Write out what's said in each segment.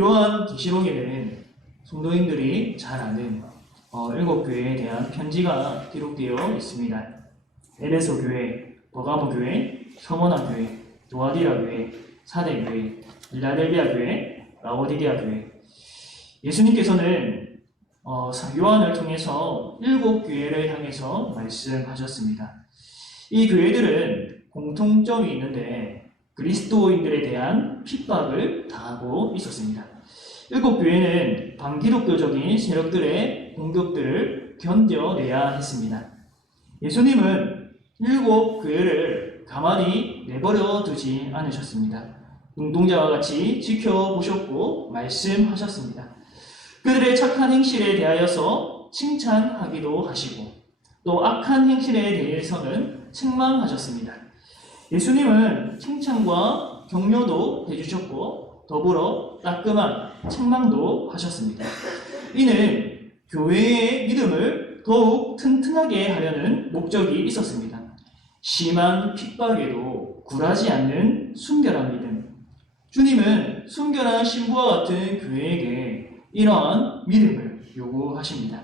요한계시록에는 성도님들이 잘 아는 7교회에 대한 편지가 기록되어 있습니다. 에베소 교회, 버가모 교회, 서머나 교회, 도아디라 교회, 사대 교회, 빌라델비아 교회, 라오디게아 교회. 예수님께서는 요한을 통해서 7교회를 향해서 말씀하셨습니다. 이 교회들은 공통점이 있는데 그리스도인들에 대한 핍박을 당하고 있었습니다. 7교회는 반기독교적인 세력들의 공격들을 견뎌내야 했습니다. 예수님은 7교회를 가만히 내버려 두지 않으셨습니다. 눈동자와 같이 지켜보셨고 말씀하셨습니다. 그들의 착한 행실에 대하여서 칭찬하기도 하시고 또 악한 행실에 대해서는 책망하셨습니다. 예수님은 칭찬과 격려도 해주셨고 더불어 따끔한 책망도 하셨습니다. 이는 교회의 믿음을 더욱 튼튼하게 하려는 목적이 있었습니다. 심한 핍박에도 굴하지 않는 순결한 믿음. 주님은 순결한 신부와 같은 교회에게 이러한 믿음을 요구하십니다.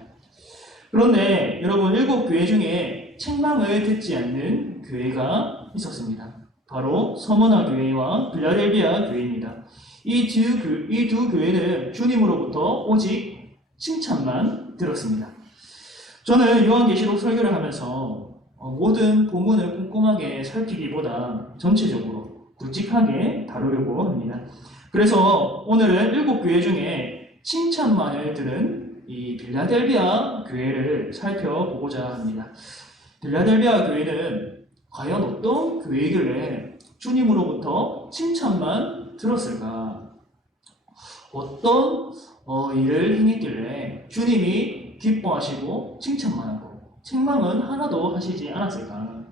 그런데 여러분 7교회 중에 책망을 듣지 않는 교회가 있었습니다. 바로 서머나 교회와 빌라델비아 교회입니다. 이 두 교회는 주님으로부터 오직 칭찬만 들었습니다. 저는 요한계시록 설교를 하면서 모든 본문을 꼼꼼하게 살피기보다 전체적으로 굵직하게 다루려고 합니다. 그래서 오늘은 7교회 중에 칭찬만을 들은 이 빌라델비아 교회를 살펴보고자 합니다. 빌라델비아 교회는 과연 어떤 교회이길래 주님으로부터 칭찬만 들었을까? 어떤 일을 행했길래 주님이 기뻐하시고 칭찬만 하고 책망은 하나도 하시지 않았을까?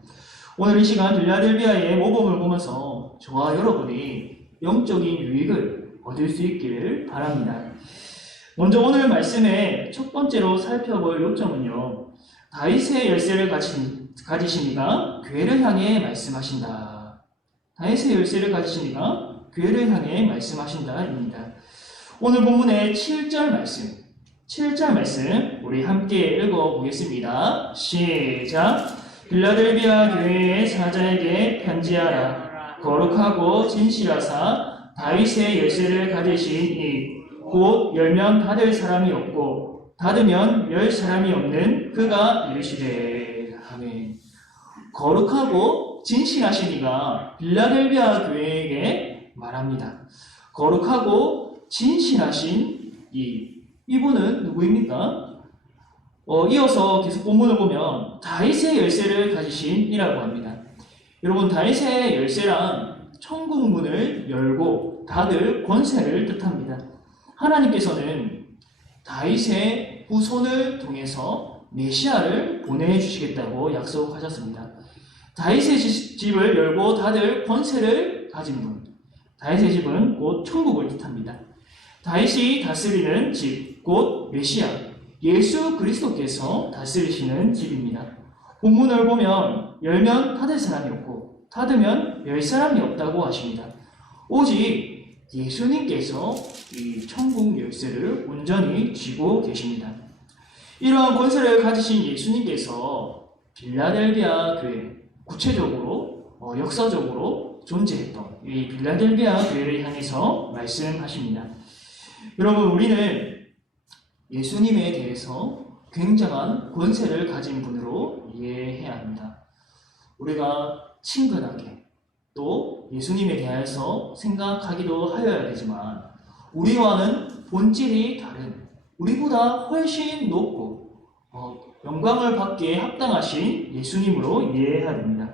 오늘 이 시간 빌라델비아의 모범을 보면서 저와 여러분이 영적인 유익을 얻을 수 있기를 바랍니다. 먼저 오늘 말씀의 첫 번째로 살펴볼 요점은요. 다윗의 열쇠를 가지신 이가 교회를 향해 말씀하신다. 다윗의 열쇠를 가지신 이가 교회를 향해 말씀하신다입니다. 오늘 본문의 7절 말씀 우리 함께 읽어보겠습니다. 시작! 빌라델비아 교회의 사자에게 편지하라. 거룩하고 진실하사 다윗의 열쇠를 가지신 이 곧 열면 닫을 사람이 없고 닫으면 열 사람이 없는 그가 이르시되. 아멘. 거룩하고 진실하신 이가 빌라델비아 교회에게 말합니다. 거룩하고 진실하신 이분은 누구입니까? 이어서 계속 본문을 보면 다윗의 열쇠를 가지신 이라고 합니다. 여러분, 다윗의 열쇠란 천국 문을 열고 닫을 권세를 뜻합니다. 하나님께서는 다윗의 후손을 통해서 메시아를 보내주시겠다고 약속하셨습니다. 다윗의 집을 열고 닫을 권세를 가진 분, 다윗의 집은 곧 천국을 뜻합니다. 다윗이 다스리는 집, 곧 메시아, 예수 그리스도께서 다스리시는 집입니다. 본문을 보면 열면 닫을 사람이 없고 닫으면 열 사람이 없다고 하십니다. 오직 예수님께서 이 천국 열쇠를 온전히 쥐고 계십니다. 이러한 권세를 가지신 예수님께서 빌라델비아 교회, 구체적으로 역사적으로 존재했던 이 빌라델비아 교회를 향해서 말씀하십니다. 여러분, 우리는 예수님에 대해서 굉장한 권세를 가진 분으로 이해해야 합니다. 우리가 친근하게 또 예수님에 대해서 생각하기도 하여야 되지만 우리와는 본질이 다른, 우리보다 훨씬 높고 영광을 받기에 합당하신 예수님으로 이해해야 됩니다.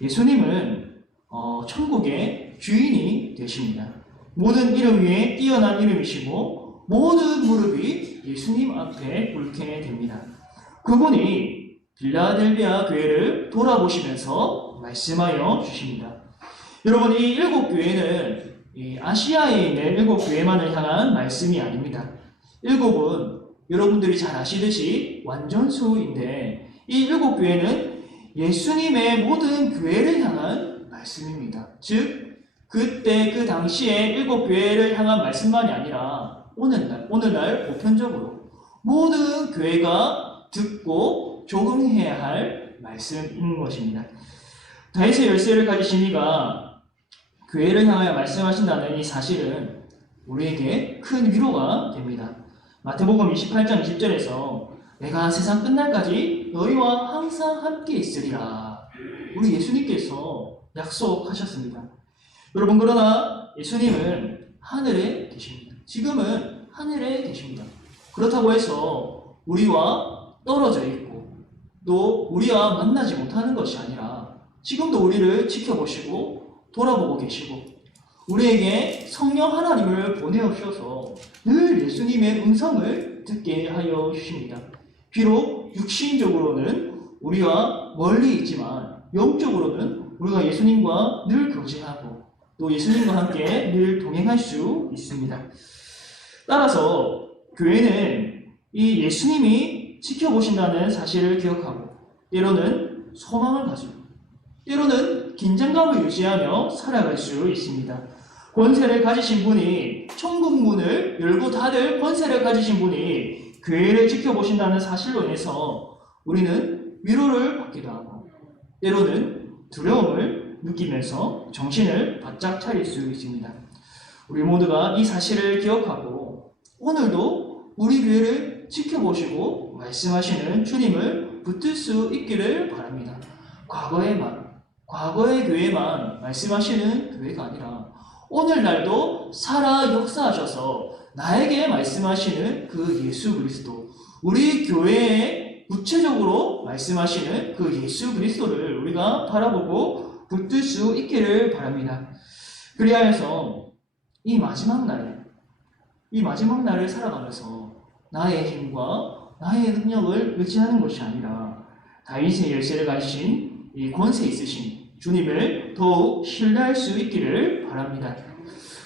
예수님은 천국의 주인이 되십니다. 모든 이름 위에 뛰어난 이름이시고 모든 무릎이 예수님 앞에 꿇게 됩니다. 그분이 빌라델비아 교회를 돌아보시면서 말씀하여 주십니다. 여러분, 이 7교회는 아시아에 있는 7교회만을 향한 말씀이 아닙니다. 7은 여러분들이 잘 아시듯이 완전수인데 이 7교회는 예수님의 모든 교회를 향한 말씀입니다. 즉 그때 그 당시에 7교회를 향한 말씀만이 아니라 오늘날 보편적으로 모든 교회가 듣고 적응해야 할 말씀인 것입니다. 다윗의 열쇠를 가지신 이가 교회를 향하여 말씀하신다는 이 사실은 우리에게 큰 위로가 됩니다. 마태복음 28장 20절에서 내가 세상 끝날까지 너희와 항상 함께 있으리라. 우리 예수님께서 약속하셨습니다. 여러분, 그러나 예수님은 하늘에 계십니다. 지금은 하늘에 계십니다. 그렇다고 해서 우리와 떨어져 있고 또 우리와 만나지 못하는 것이 아니라 지금도 우리를 지켜보시고 돌아보고 계시고 우리에게 성령 하나님을 보내주셔서 늘 예수님의 음성을 듣게 하여 주십니다. 비록 육신적으로는 우리와 멀리 있지만 영적으로는 우리가 예수님과 늘 교제하고 또 예수님과 함께 늘 동행할 수 있습니다. 따라서 교회는 이 예수님이 지켜보신다는 사실을 기억하고 때로는 소망을 가지고 때로는 긴장감을 유지하며 살아갈 수 있습니다. 권세를 가지신 분이 천국 문을 열고 닫을 권세를 가지신 분이 교회를 지켜보신다는 사실로 인해서 우리는 위로를 받기도 하고 때로는 두려움을 느끼면서 정신을 바짝 차릴 수 있습니다. 우리 모두가 이 사실을 기억하고 오늘도 우리 교회를 지켜보시고 말씀하시는 주님을 붙들 수 있기를 바랍니다. 과거의 교회만 말씀하시는 교회가 아니라 오늘날도 살아 역사하셔서 나에게 말씀하시는 그 예수 그리스도, 우리 교회에 구체적으로 말씀하시는 그 예수 그리스도를 우리가 바라보고 붙들 수 있기를 바랍니다. 그리하여서 이 마지막 날을 살아가면서 나의 힘과 나의 능력을 의지하는 것이 아니라 다윗의 열쇠를 가지신 이 권세 있으신 주님을 더욱 신뢰할 수 있기를 바랍니다.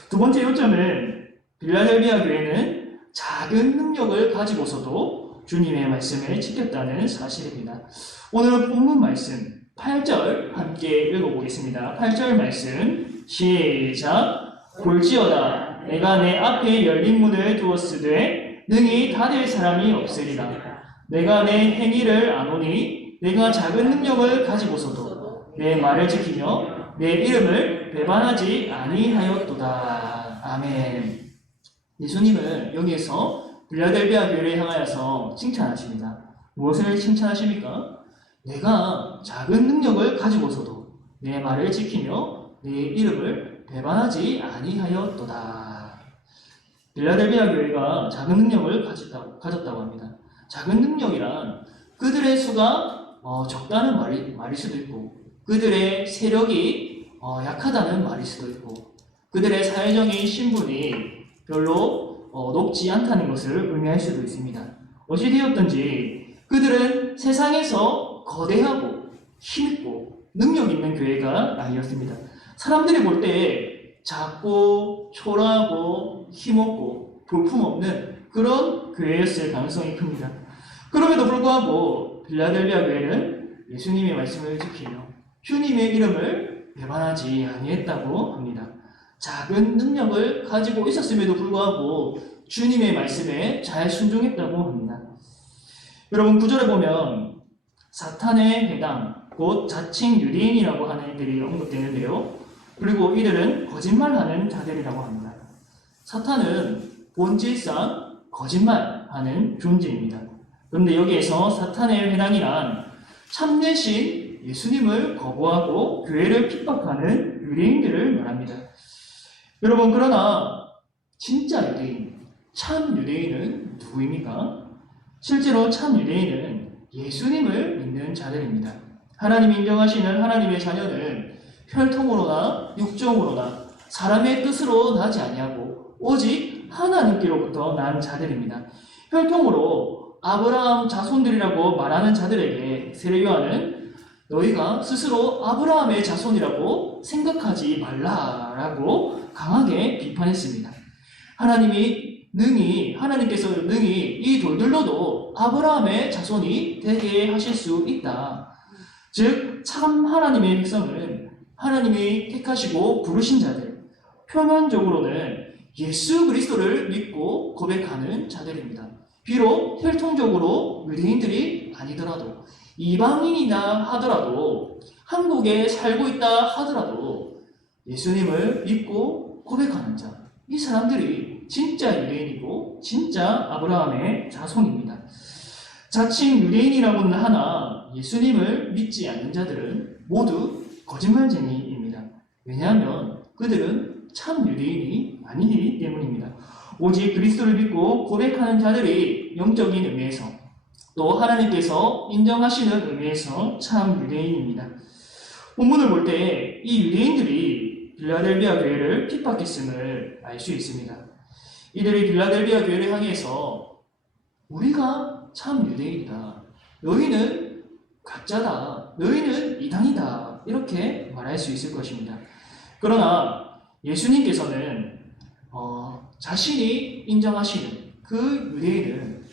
두 번째 요점은 빌라델비아 교회는 작은 능력을 가지고서도 주님의 말씀을 지켰다는 사실입니다. 오늘 본문 말씀 8절 함께 읽어보겠습니다. 8절 말씀 시작. 볼지어다 내가 내 앞에 열린 문을 두었으되 능히 닫을 사람이 없으리라. 내가 내 행위를 아노니 내가 작은 능력을 가지고서도 내 말을 지키며 내 이름을 배반하지 아니하였도다. 아멘. 예수님은 여기에서 빌라델비아 교회를 향하여서 칭찬하십니다. 무엇을 칭찬하십니까? 내가 작은 능력을 가지고서도 내 말을 지키며 내 이름을 배반하지 아니하였도다. 빌라델비아 교회가 작은 능력을 가졌다고 합니다. 작은 능력이란 그들의 수가 적다는 말일 수도 있고 그들의 세력이 약하다는 말일 수도 있고 그들의 사회적인 신분이 별로 높지 않다는 것을 의미할 수도 있습니다. 어찌 되었든지 그들은 세상에서 거대하고 힘있고 능력 있는 교회가 아니었습니다. 사람들이 볼 때 작고 초라하고 힘없고 볼품없는 그런 교회였을 가능성이 큽니다. 그럼에도 불구하고 빌라델비아 교회는 예수님의 말씀을 지키며 주님의 이름을 배반하지 아니했다고 합니다. 작은 능력을 가지고 있었음에도 불구하고 주님의 말씀에 잘 순종했다고 합니다. 여러분 9절에 보면 사탄의 회당, 곧 자칭 유대인이라고 하는 이들이 언급되는데요. 그리고 이들은 거짓말하는 자들이라고 합니다. 사탄은 본질상 거짓말하는 존재입니다. 그런데 여기에서 사탄의 회당이란 참되신 예수님을 거부하고 교회를 핍박하는 유대인들을 말합니다. 여러분 그러나 진짜 유대인, 참 유대인은 누구입니까? 실제로 참 유대인은 예수님을 믿는 자들입니다. 하나님이 인정하시는 하나님의 자녀는 혈통으로나 육정으로나 사람의 뜻으로 나지 아니하고 오직 하나님께로부터 난 자들입니다. 혈통으로 아브라함 자손들이라고 말하는 자들에게 세례 요한은 너희가 스스로 아브라함의 자손이라고 생각하지 말라라고 강하게 비판했습니다. 하나님께서 능히 이 돌들로도 아브라함의 자손이 되게 하실 수 있다. 즉, 참 하나님의 백성은 하나님이 택하시고 부르신 자들, 표면적으로는 예수 그리스도를 믿고 고백하는 자들입니다. 비록 혈통적으로 유대인들이 아니더라도, 이방인이나 하더라도, 한국에 살고 있다 하더라도 예수님을 믿고 고백하는 자, 이 사람들이 진짜 유대인이고 진짜 아브라함의 자손입니다. 자칭 유대인이라고는 하나 예수님을 믿지 않는 자들은 모두 거짓말쟁이입니다. 왜냐하면 그들은 참 유대인이 아니기 때문입니다. 오직 그리스도를 믿고 고백하는 자들이 영적인 의미에서, 또 하나님께서 인정하시는 의미에서 참 유대인입니다. 본문을 볼 때 이 유대인들이 빌라델비아 교회를 핍박했음을 알 수 있습니다. 이들이 빌라델비아 교회를 향해서 우리가 참 유대인이다, 너희는 가짜다, 너희는 이단이다, 이렇게 말할 수 있을 것입니다. 그러나 예수님께서는 자신이 인정하시는 그 유대인은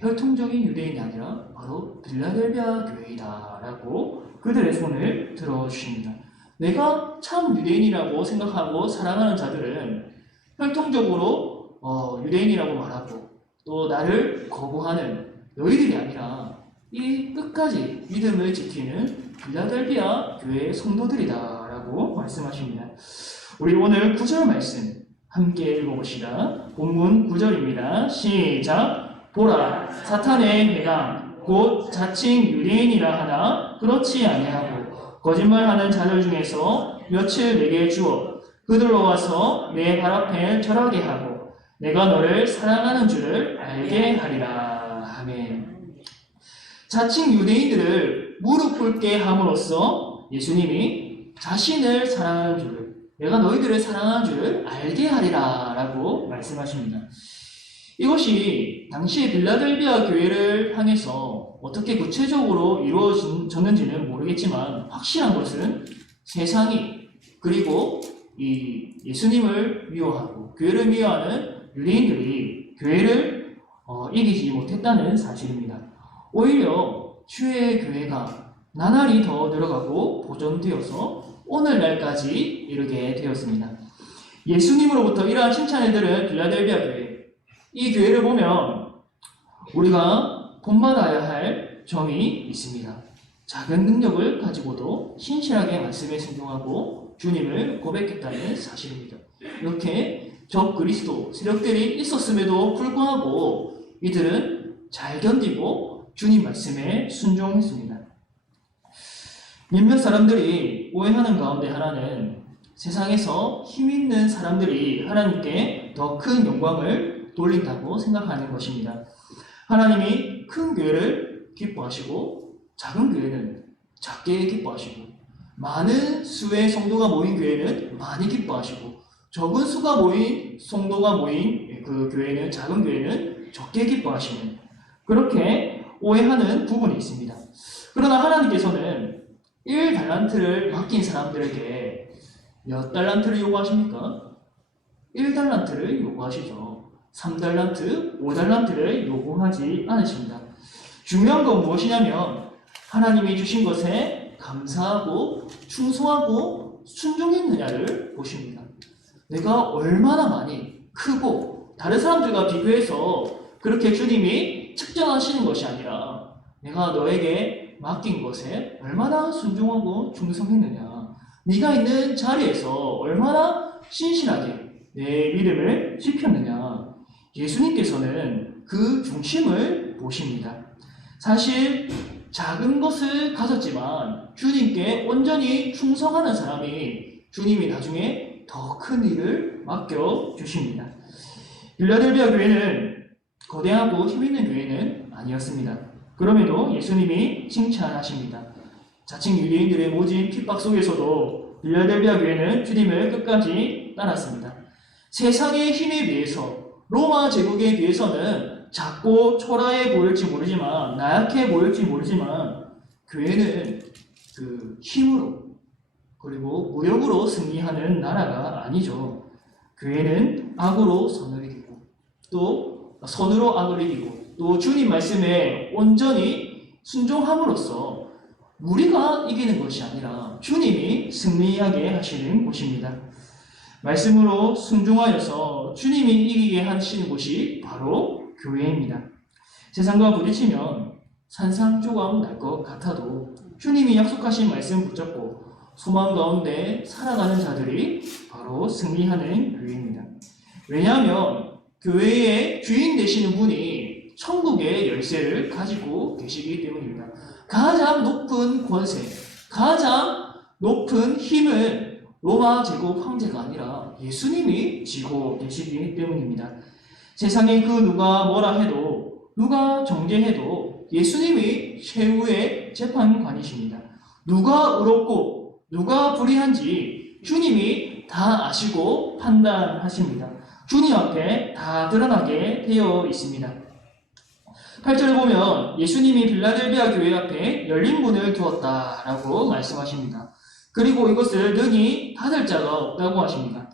혈통적인 유대인이 아니라 바로 빌라델비아 교회이다 라고 그들의 손을 들어주십니다. 내가 참 유대인이라고 생각하고 사랑하는 자들은 혈통적으로 유대인이라고 말하고 또 나를 거부하는 너희들이 아니라 이 끝까지 믿음을 지키는 빌라델비아 교회의 성도들이다 라고 말씀하십니다. 우리 오늘 9절 말씀 함께 읽어봅시다. 본문 9절입니다. 시작. 보라, 사탄의 해당 곧 자칭 유대인이라 하나 그렇지 아니하고 거짓말하는 자들 중에서 며칠 내게 주어 그들로 와서 내 발 앞에 절하게 하고 내가 너를 사랑하는 줄을 알게 하리라. 아멘. 자칭 유대인들을 무릎 꿇게 함으로써 예수님이 자신을 사랑하는 줄을, 내가 너희들을 사랑하는 줄을 알게 하리라 라고 말씀하십니다. 이것이 당시 빌라델비아 교회를 향해서 어떻게 구체적으로 이루어졌는지는 모르겠지만 확실한 것은 세상이, 그리고 이 예수님을 미워하고 교회를 미워하는 유대인들이 교회를 이기지 못했다는 사실입니다. 오히려 주의 교회가 나날이 더 늘어가고 보존되어서 오늘날까지 이르게 되었습니다. 예수님으로부터 이러한 칭찬을 들은 빌라델비아 교회, 이 교회를 보면 우리가 본받아야 할 점이 있습니다. 작은 능력을 가지고도 신실하게 말씀에 순종하고 주님을 고백했다는 사실입니다. 이렇게 적그리스도 세력들이 있었음에도 불구하고 이들은 잘 견디고 주님 말씀에 순종했습니다. 몇몇 사람들이 오해하는 가운데 하나는 세상에서 힘 있는 사람들이 하나님께 더 큰 영광을 돌린다고 생각하는 것입니다. 하나님이 큰 교회를 기뻐하시고 작은 교회는 작게 기뻐하시고, 많은 수의 성도가 모인 교회는 많이 기뻐하시고, 적은 수가 모인 성도가 모인 그 교회는, 작은 교회는 적게 기뻐하시는, 그렇게 오해하는 부분이 있습니다. 그러나 하나님께서는 1달란트를 맡긴 사람들에게 몇 달란트를 요구하십니까? 1달란트를 요구하시죠. 3달란트, 5달란트를 요구하지 않으십니다. 중요한 건 무엇이냐면 하나님이 주신 것에 감사하고 충성하고 순종했느냐를 보십니다. 내가 얼마나 많이 크고 다른 사람들과 비교해서 그렇게 주님이 측정하시는 것이 아니라 내가 너에게 맡긴 것에 얼마나 순종하고 충성했느냐, 네가 있는 자리에서 얼마나 신실하게 내 믿음을 지켰느냐, 예수님께서는 그 중심을 보십니다. 사실 작은 것을 가졌지만 주님께 온전히 충성하는 사람이 주님이 나중에 더 큰 일을 맡겨주십니다. 빌라델비아 교회는 거대하고 힘있는 교회는 아니었습니다. 그럼에도 예수님이 칭찬하십니다. 자칭 유대인들의 모진 핍박 속에서도 빌라델비아 교회는 주님을 끝까지 따랐습니다. 세상의 힘에 비해서, 로마 제국에 비해서는 작고 초라해 보일지 모르지만, 나약해 보일지 모르지만 교회는 그 힘으로 그리고 무력으로 승리하는 나라가 아니죠. 교회는 악으로 선을 이기고 또 선으로 악을 이기고 또 주님 말씀에 온전히 순종함으로써 우리가 이기는 것이 아니라 주님이 승리하게 하시는 곳입니다. 말씀으로 순종하여서 주님이 이기게 하시는 곳이 바로 교회입니다. 세상과 부딪히면 산산조각 날 것 같아도 주님이 약속하신 말씀 붙잡고 소망 가운데 살아가는 자들이 바로 승리하는 교회입니다. 왜냐하면 교회의 주인 되시는 분이 천국의 열쇠를 가지고 계시기 때문입니다. 가장 높은 권세, 가장 높은 힘을 로마 제국 황제가 아니라 예수님이 쥐고 계시기 때문입니다. 세상에 그 누가 뭐라 해도, 누가 정죄해도 예수님이 최후의 재판관이십니다. 누가 의롭고 누가 불의한지 주님이 다 아시고 판단하십니다. 주님 앞에 다 드러나게 되어 있습니다. 8절을 보면 예수님이 빌라델비아 교회 앞에 열린 문을 두었다라고 말씀하십니다. 그리고 이것을 능히 닫을 자가 없다고 하십니다.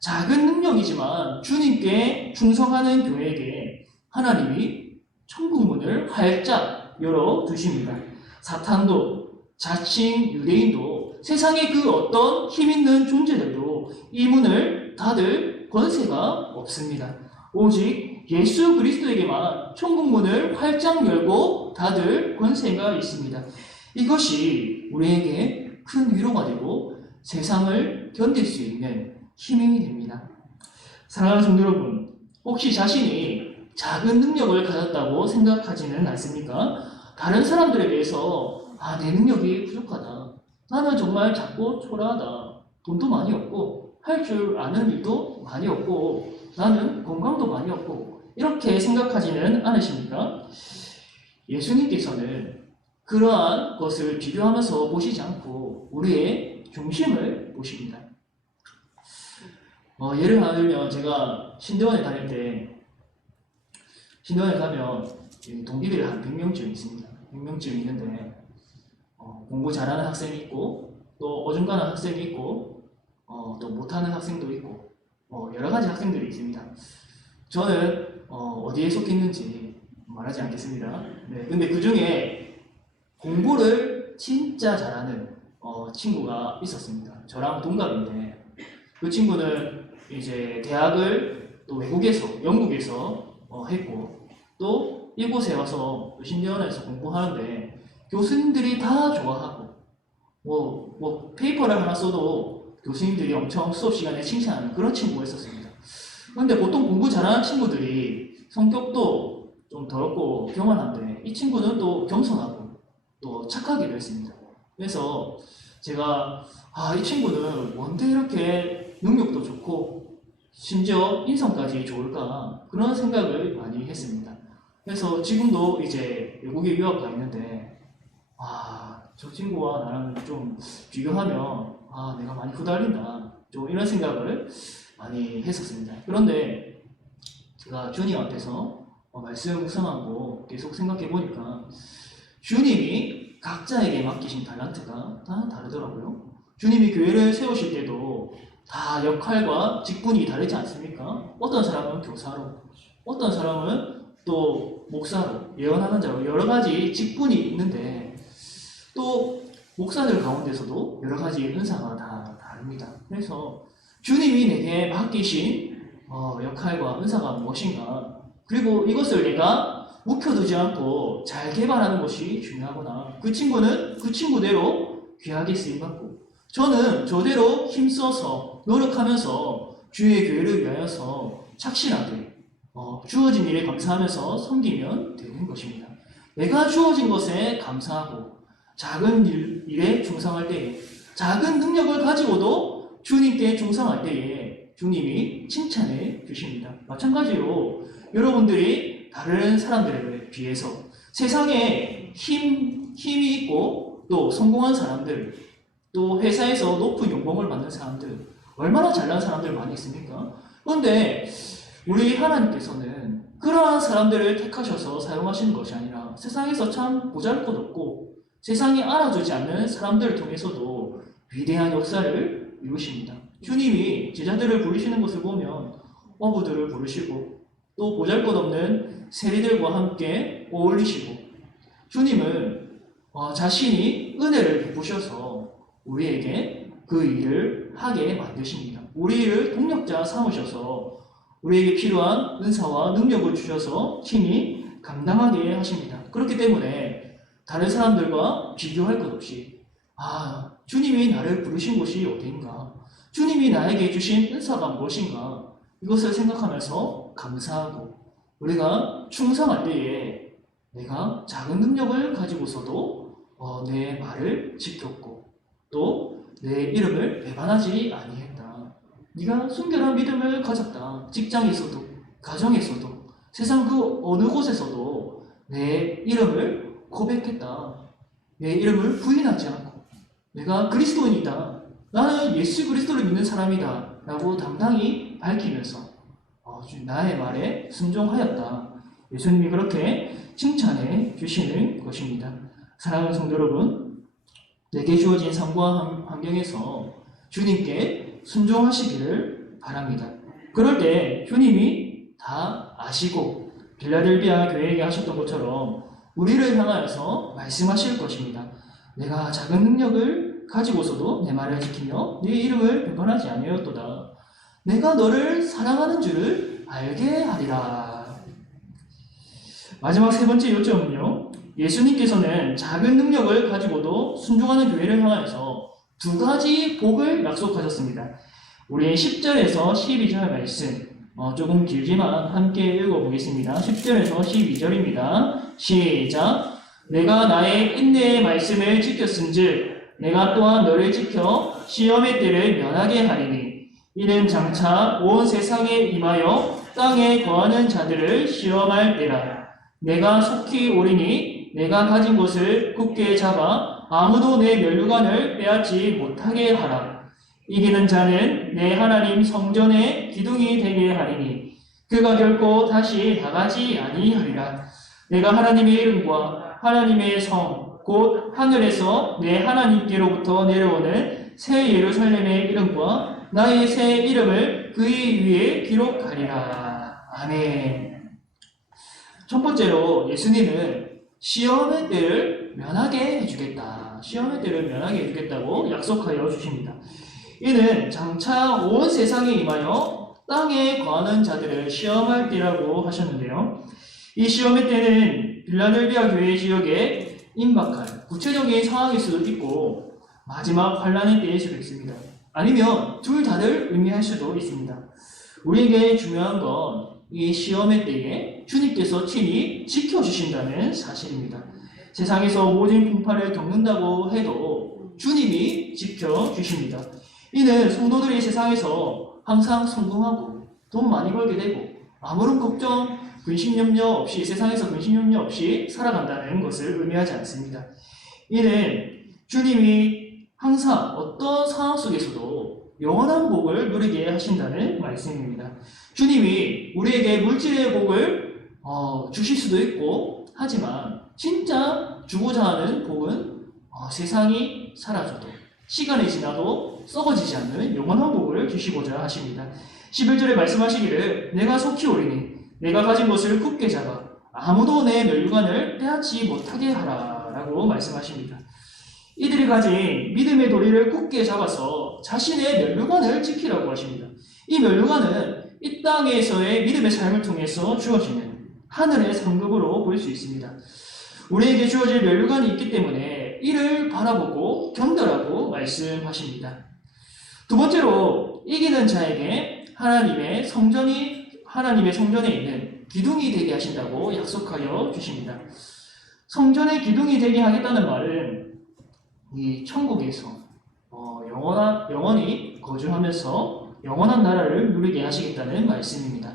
작은 능력이지만 주님께 충성하는 교회에게 하나님이 천국 문을 활짝 열어두십니다. 사탄도, 자칭 유대인도, 세상의 그 어떤 힘 있는 존재들도 이 문을 닫을 권세가 없습니다. 오직 예수 그리스도에게만 천국 문을 활짝 열고 닫을 권세가 있습니다. 이것이 우리에게 큰 위로가 되고 세상을 견딜 수 있는 힘이 됩니다. 사랑하는 성도 여러분, 혹시 자신이 작은 능력을 가졌다고 생각하지는 않습니까? 다른 사람들에 비해서 내 능력이 부족하다. 나는 정말 작고 초라하다. 돈도 많이 없고 할 줄 아는 일도 많이 없고 나는 건강도 많이 없고 이렇게 생각하지는 않으십니까? 예수님께서는 그러한 것을 비교하면서 보시지 않고 우리의 중심을 보십니다. 예를 하나 들면 제가 신대원에 다닐 때 신대원에 가면 동기들이 한 100명쯤 있습니다. 100명쯤 있는데 공부 잘하는 학생이 있고 또 어중간한 학생이 있고 또 못하는 학생도 있고 여러 가지 학생들이 있습니다. 저는 어디에 속했는지 말하지 않겠습니다. 네, 근데 그 중에 공부를 진짜 잘하는 친구가 있었습니다. 저랑 동갑인데 그 친구는 이제 대학을 또 외국에서 영국에서 했고 또 이곳에 와서 신대원에서 공부하는데 교수님들이 다 좋아하고 뭐 페이퍼를 하나 써도 교수님들이 엄청 수업 시간에 칭찬하는 그런 친구였었습니다. 그런데 보통 공부 잘하는 친구들이 성격도 좀 더럽고 교만한데 이 친구는 또 겸손하고 또 착하기도 했습니다. 그래서 제가 이 친구는 뭔데 이렇게 능력도 좋고 심지어 인성까지 좋을까 그런 생각을 많이 했습니다. 그래서 지금도 이제 외국에 유학 가 있는데 저 친구와 나랑 좀 비교하면 내가 많이 후달린다 좀 이런 생각을 많이 했었습니다. 그런데 제가 주님 앞에서 말씀 묵상하고 계속 생각해 보니까 주님이 각자에게 맡기신 달란트가 다 다르더라고요. 주님이 교회를 세우실 때도 다 역할과 직분이 다르지 않습니까? 어떤 사람은 교사로, 어떤 사람은 또 목사로, 예언하는 자로 여러 가지 직분이 있는데 또 목사들 가운데서도 여러 가지 은사가 다 다릅니다. 그래서 주님이 내게 맡기신 역할과 은사가 무엇인가, 그리고 이것을 내가 묵혀두지 않고 잘 개발하는 것이 중요하구나. 그 친구는 그 친구대로 귀하게 쓰임받고 저는 저대로 힘써서 노력하면서 주의 교회를 위하여서 착실하게 주어진 일에 감사하면서 섬기면 되는 것입니다. 내가 주어진 것에 감사하고 작은 일에 충성할 때에, 작은 능력을 가지고도 주님께 충성할 때에 주님이 칭찬해 주십니다. 마찬가지로 여러분들이 다른 사람들에 비해서 세상에 힘이 있고 또 성공한 사람들, 또 회사에서 높은 연봉을 받는 사람들, 얼마나 잘난 사람들 많이 있습니까? 그런데 우리 하나님께서는 그러한 사람들을 택하셔서 사용하시는 것이 아니라 세상에서 참 보잘것없고 세상이 알아주지 않는 사람들을 통해서도 위대한 역사를 이루십니다. 주님이 제자들을 부르시는 것을 보면 어부들을 부르시고 또 보잘것없는 세리들과 함께 어울리시고 주님은 자신이 은혜를 베푸셔서 우리에게 그 일을 하게 만드십니다. 우리를 동력자 삼으셔서 우리에게 필요한 은사와 능력을 주셔서 친히 감당하게 하십니다. 그렇기 때문에 다른 사람들과 비교할 것 없이 주님이 나를 부르신 곳이 어디인가? 주님이 나에게 주신 은사가 무엇인가? 이것을 생각하면서 감사하고 우리가 충성할 때에 내가 작은 능력을 가지고서도 내 말을 지켰고 또 내 이름을 배반하지 아니했다. 네가 순결한 믿음을 가졌다. 직장에서도 가정에서도 세상 그 어느 곳에서도 내 이름을 고백했다. 내 이름을 부인하지 않고 내가 그리스도인이다. 나는 예수 그리스도를 믿는 사람이다. 라고 당당히 밝히면서 나의 말에 순종하였다. 예수님이 그렇게 칭찬해 주시는 것입니다. 사랑하는 성도 여러분, 내게 주어진 삶과 환경에서 주님께 순종하시기를 바랍니다. 그럴 때 주님이 다 아시고 빌라델비아 교회에게 하셨던 것처럼 우리를 향하여서 말씀하실 것입니다. 내가 작은 능력을 가지고서도 내 말을 지키며 네 이름을 배반하지 아니하였도다. 내가 너를 사랑하는 줄을 알게 하리라. 마지막 세 번째 요점은요. 예수님께서는 작은 능력을 가지고도 순종하는 교회를 향하여서 두 가지 복을 약속하셨습니다. 우리 10절에서 12절 말씀 조금 길지만 함께 읽어보겠습니다. 10절에서 12절입니다. 시작. 내가 나의 인내의 말씀을 지켰은즉 내가 또한 너를 지켜 시험의 때를 면하게 하리니 이는 장차 온 세상에 임하여 땅에 거하는 자들을 시험할 때라. 내가 속히 오리니 내가 가진 것을 굳게 잡아 아무도 내 면류관을 빼앗지 못하게 하라. 이기는 자는 내 하나님 성전의 기둥이 되게 하리니 그가 결코 다시 나가지 아니하리라. 내가 하나님의 이름과 하나님의 성 곧 하늘에서 내 하나님께로부터 내려오는 새 예루살렘의 이름과 나의 새 이름을 그의 위에 기록하리라. 아멘. 첫 번째로 예수님은 시험의 때를 면하게 해주겠다. 시험의 때를 면하게 해주겠다고 약속하여 주십니다. 이는 장차 온 세상에 임하여 땅에 거하는 자들을 시험할 때라고 하셨는데요. 이 시험의 때는 빌라델비아 교회 지역에 임박할 구체적인 상황일 수도 있고 마지막 환란의 때일 수도 있습니다. 아니면 둘 다를 의미할 수도 있습니다. 우리에게 중요한 건 이 시험의 때에 주님께서 친히 지켜주신다는 사실입니다. 세상에서 모진 풍파를 겪는다고 해도 주님이 지켜주십니다. 이는 성도들이 세상에서 항상 성공하고 돈 많이 벌게 되고 아무런 걱정, 근심염려 없이 세상에서 근심염려 없이 살아간다는 것을 의미하지 않습니다. 이는 주님이 항상 어떤 상황 속에서도 영원한 복을 누리게 하신다는 말씀입니다. 주님이 우리에게 물질의 복을 주실 수도 있고 하지만 진짜 주고자 하는 복은 세상이 사라져도 시간이 지나도 썩어지지 않는 영원한 복을 주시고자 하십니다. 11절에 말씀하시기를 내가 속히 오리니 내가 가진 것을 굳게 잡아 아무도 내 면류관을 빼앗지 못하게 하라 라고 말씀하십니다. 이들이 가진 믿음의 도리를 굳게 잡아서 자신의 면류관을 지키라고 하십니다. 이 면류관은 이 땅에서의 믿음의 삶을 통해서 주어지는 하늘의 상급으로 볼 수 있습니다. 우리에게 주어질 면류관이 있기 때문에 이를 바라보고 견뎌라고 말씀하십니다. 두 번째로 이기는 자에게 하나님의 성전에 있는 기둥이 되게 하신다고 약속하여 주십니다. 성전의 기둥이 되게 하겠다는 말은 이 천국에서 영원히 거주하면서 영원한 나라를 누리게 하시겠다는 말씀입니다.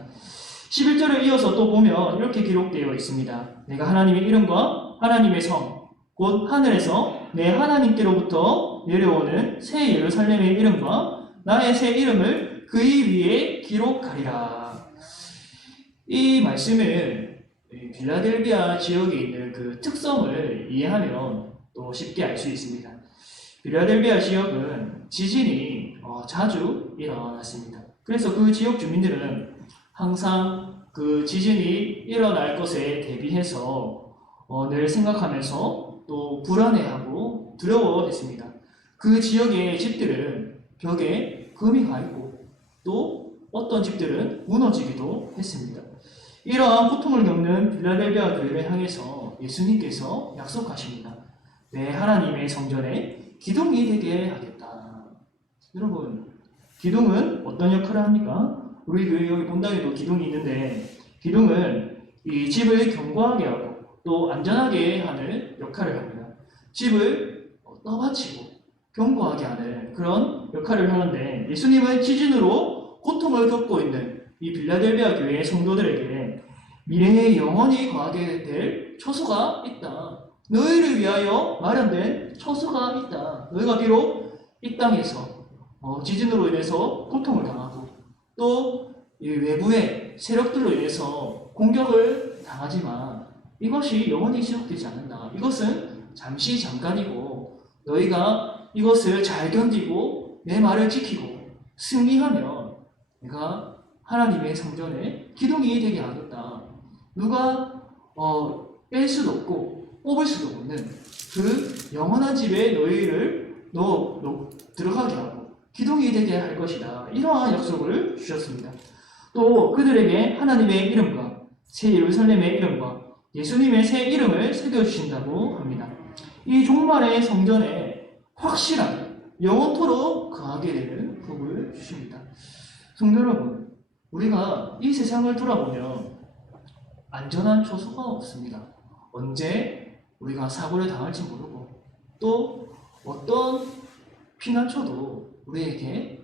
11절을 이어서 또 보면 이렇게 기록되어 있습니다. 내가 하나님의 이름과 하나님의 성, 곧 하늘에서 내 하나님께로부터 내려오는 새 예루살렘의 이름과 나의 새 이름을 그의 위에 기록하리라. 이 말씀을 빌라델비아 지역에 있는 그 특성을 이해하면 또 쉽게 알 수 있습니다. 빌라델비아 지역은 지진이 자주 일어났습니다. 그래서 그 지역 주민들은 항상 그 지진이 일어날 것에 대비해서 늘 생각하면서 또 불안해하고 두려워했습니다. 그 지역의 집들은 벽에 금이 가 있고 또 어떤 집들은 무너지기도 했습니다. 이러한 고통을 겪는 빌라델비아 교회를 향해서 예수님께서 약속하십니다. 내 하나님의 성전에 기둥이 되게 하겠다. 여러분, 기둥은 어떤 역할을 합니까? 우리 교회 여기 본당에도 기둥이 있는데, 기둥은 이 집을 견고하게 하고 또 안전하게 하는 역할을 합니다. 집을 떠받치고 견고하게 하는 그런 역할을 하는데, 예수님은 지진으로 고통을 겪고 있는 이 빌라델비아 교회의 성도들에게 미래에 영원히 거하게 될 처소가 있다. 너희를 위하여 마련된 처소가 있다. 너희가 비록 이 땅에서 지진으로 인해서 고통을 당하고 또 외부의 세력들로 인해서 공격을 당하지만 이것이 영원히 지속되지 않는다. 이것은 잠시 잠깐이고 너희가 이것을 잘 견디고 내 말을 지키고 승리하면 내가 하나님의 성전에 기둥이 되게 하겠다. 누가 뺄 수도 없고 뽑을 수도 없는 그 영원한 집에 너희를 들어가게 하고 기둥이 되게 할 것이다. 이러한 약속을 주셨습니다. 또 그들에게 하나님의 이름과 새 예루살렘의 이름과 예수님의 새 이름을 새겨주신다고 합니다. 이 종말의 성전에 확실하게 영원토록 거하게 되는 복을 주십니다. 성도 여러분, 우리가 이 세상을 돌아보면 안전한 처소가 없습니다. 언제 우리가 사고를 당할지 모르고 또 어떤 피난처도 우리에게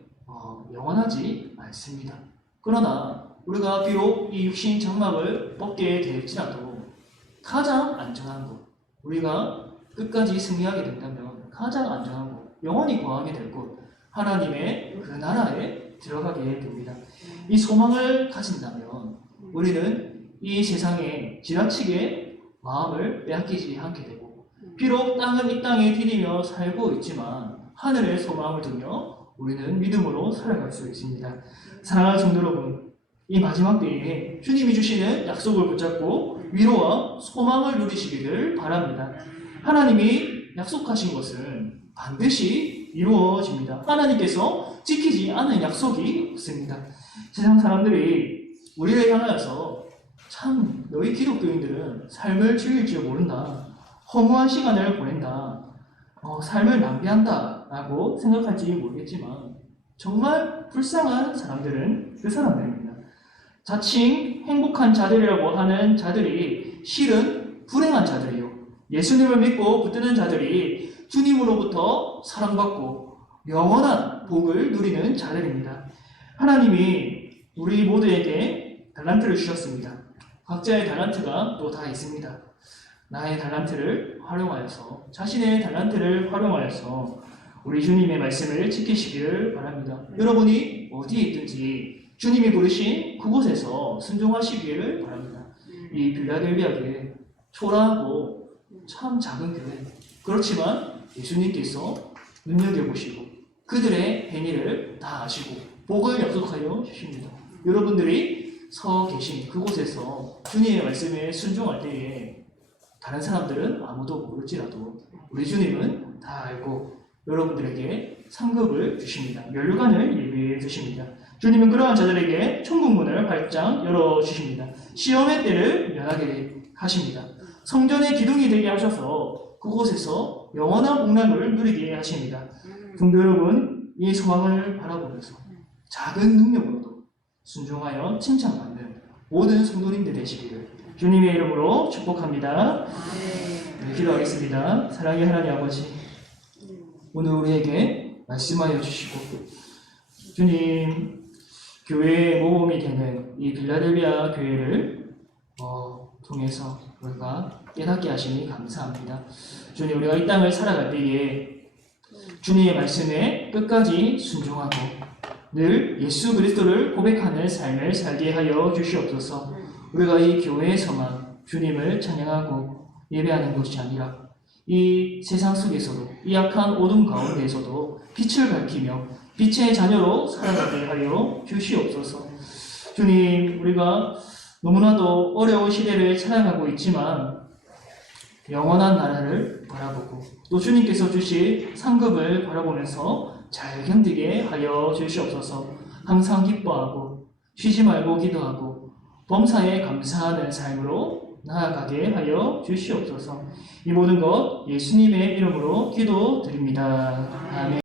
영원하지 않습니다. 그러나 우리가 비록 이 육신 장막을 벗게 될지라도 가장 안전한 곳, 우리가 끝까지 승리하게 된다면 가장 안전한 곳, 영원히 거하게 될 곳, 하나님의 그 나라에 들어가게 됩니다. 이 소망을 가진다면 우리는 이 세상에 지나치게 마음을 빼앗기지 않게 되고, 비록 땅은 이 땅에 디디며 살고 있지만 하늘의 소망을 두며 우리는 믿음으로 살아갈 수 있습니다. 사랑하는 성도 여러분, 이 마지막 때에 주님이 주시는 약속을 붙잡고 위로와 소망을 누리시기를 바랍니다. 하나님이 약속하신 것은 반드시 이루어집니다. 하나님께서 지키지 않은 약속이 없습니다. 세상 사람들이 우리를 향하여서 참 너희 기독교인들은 삶을 즐길 줄 모른다, 허무한 시간을 보낸다, 삶을 낭비한다 라고 생각할지 모르겠지만 정말 불쌍한 사람들은 그 사람들입니다. 자칭 행복한 자들이라고 하는 자들이 실은 불행한 자들이요, 예수님을 믿고 붙드는 자들이 주님으로부터 사랑받고 영원한 복을 누리는 자들입니다. 하나님이 우리 모두에게 달란트를 주셨습니다. 각자의 달란트가 또 다 있습니다. 나의 달란트를 활용하여서, 자신의 달란트를 활용하여서 우리 주님의 말씀을 지키시기를 바랍니다. 여러분이 어디에 있든지 주님이 부르신 그곳에서 순종하시기를 바랍니다. 이 빌라델비아 교회, 초라하고 참 작은 교회, 그렇지만 예수님께서 눈여겨보시고 그들의 행위를 다 아시고 복을 약속하여 주십니다. 여러분들이 서 계신 그곳에서 주님의 말씀에 순종할 때에 다른 사람들은 아무도 모를지라도 우리 주님은 다 알고 여러분들에게 상급을 주십니다. 면류관을 예비해 주십니다. 주님은 그러한 자들에게 천국문을 활짝 열어주십니다. 시험의 때를 면하게 하십니다. 성전의 기둥이 되게 하셔서 그곳에서 영원한 복락을 누리게 하십니다. 성도 여러분, 이 소망을 바라보면서 작은 능력으로도 순종하여 칭찬받는 모든 성도님들 되시기를 주님의 이름으로 축복합니다. 네, 기도하겠습니다. 사랑의 하나님 아버지, 오늘 우리에게 말씀하여 주시고 주님, 교회의 모범이 되는 이 빌라델비아 교회를 통해서 우리가 깨닫게 하시니 감사합니다. 주님, 우리가 이 땅을 살아갈 때에 주님의 말씀에 끝까지 순종하고 늘 예수 그리스도를 고백하는 삶을 살게 하여 주시옵소서. 우리가 이 교회에서만 주님을 찬양하고 예배하는 것이 아니라 이 세상 속에서도, 이 악한 어둠 가운데에서도 빛을 밝히며 빛의 자녀로 살아가게 하여 주시옵소서. 주님, 우리가 너무나도 어려운 시대를 살아가고 있지만 영원한 나라를 바라보고 또 주님께서 주실 상급을 바라보면서 잘 견디게 하여 주시옵소서. 항상 기뻐하고 쉬지 말고 기도하고 범사에 감사하는 삶으로 나아가게 하여 주시옵소서. 이 모든 것 예수님의 이름으로 기도드립니다. 아멘.